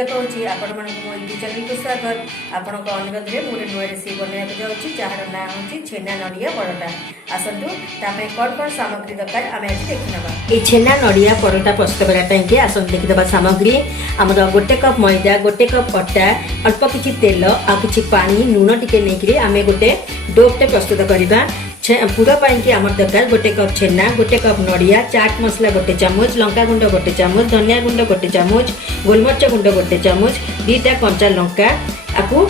पूजा करुँची आपण मो YouTube channel को स्वागत। आपण अनुरोध में गोटे नुआ रेसिपी बनवाक जाऊँगी जार ना हूँ छेना नड़िया परोटा। आसतु कौन कौन सामग्री दरकार आम आज देखा। ये छेना नड़िया परोटा प्रस्तुत करने आसतु देखीदे सामग्री आमर गोटे कप मैदा, गोटे कप अटा, अल्प किछि तेल आ किछि पानी लुण टिके नहीं आम गोटे डोटे प्रस्तुत करवा। पूरा पाई आम दरकार गोटे कप छेना, गोटे कप नड़िया, चाट मसला गोटे चामच, लंका गुंड गोटे चामच, धनिया गुंड गोटे चामच, गोलमरिच गुंड गोटे चामच, 2टा कंचा लंका आपको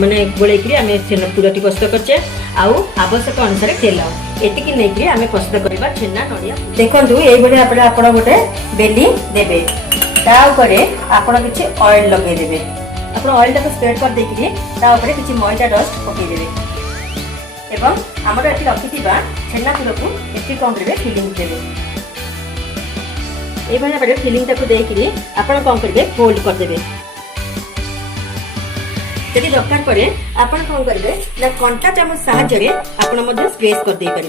माने गोलेकरी आम पूराटी प्रस्तुत करचे। आउ आवश्यक अनुसार तेल एतिकी नहीं आम प्रस्तुत करवा छेना नड़िया। देखो ये आप गोटे बेली देवे ताऊपर आपड़ किसी ऑयल लगेदेवे। आप ऑयल टाक स्प्रेड कर देकरी किसी मैदा डस्ट पकईदेवे एवं आमर ये रखी छेना पुर को ये कौन करेंगे फिलिंग देवे। ये भाव में फिलिंग देकर आप कौन करेंगे फोल्ड करदे। जदि दरकार पड़े आप कौन करेंगे ना कंटा चामच साहाय्य आप स्प्रेस कर दे पारे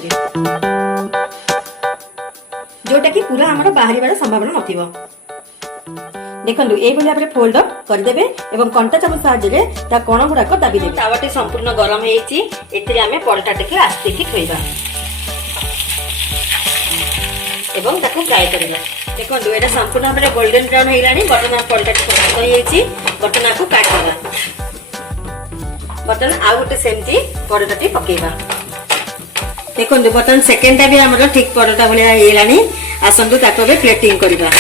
जोटा कि पूरा आम बाहर संभावना नथिबो। देखो ये भाव में फोल्ड करदे एवं कंटा चामच साहाय्य कण गुड़ाक दाबी देवे। तावाटी संपूर्ण गरम होमें परोटा टे आस्ते थोड़ा एवं फ्राए करवा। देखो ये संपूर्ण भाव में गोल्डन ब्राउन होगा। बर्तमान परोटा प्रस्तुत बर्तन आपको काटवा। बर्तन आउ गोटे सेमती परोटा पकेवा। देखो बर्तन सेकेंड भी आम ठीक परोटा भाई आसतु प्लेटिंग करवा।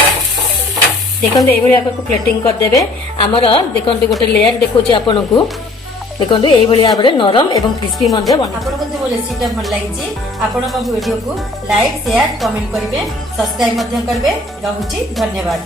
देखो ये प्लेटिंग करदे आमर। देखो गोटे लेयर देखो आपन को। देखो ये भाव में नरम एवं क्रिस्पी आपको मो रेसिपी भल लगी आपण मो वीडियो को लाइक शेयर कमेंट करेंगे सब्सक्राइब करेंगे। रहुची धन्यवाद।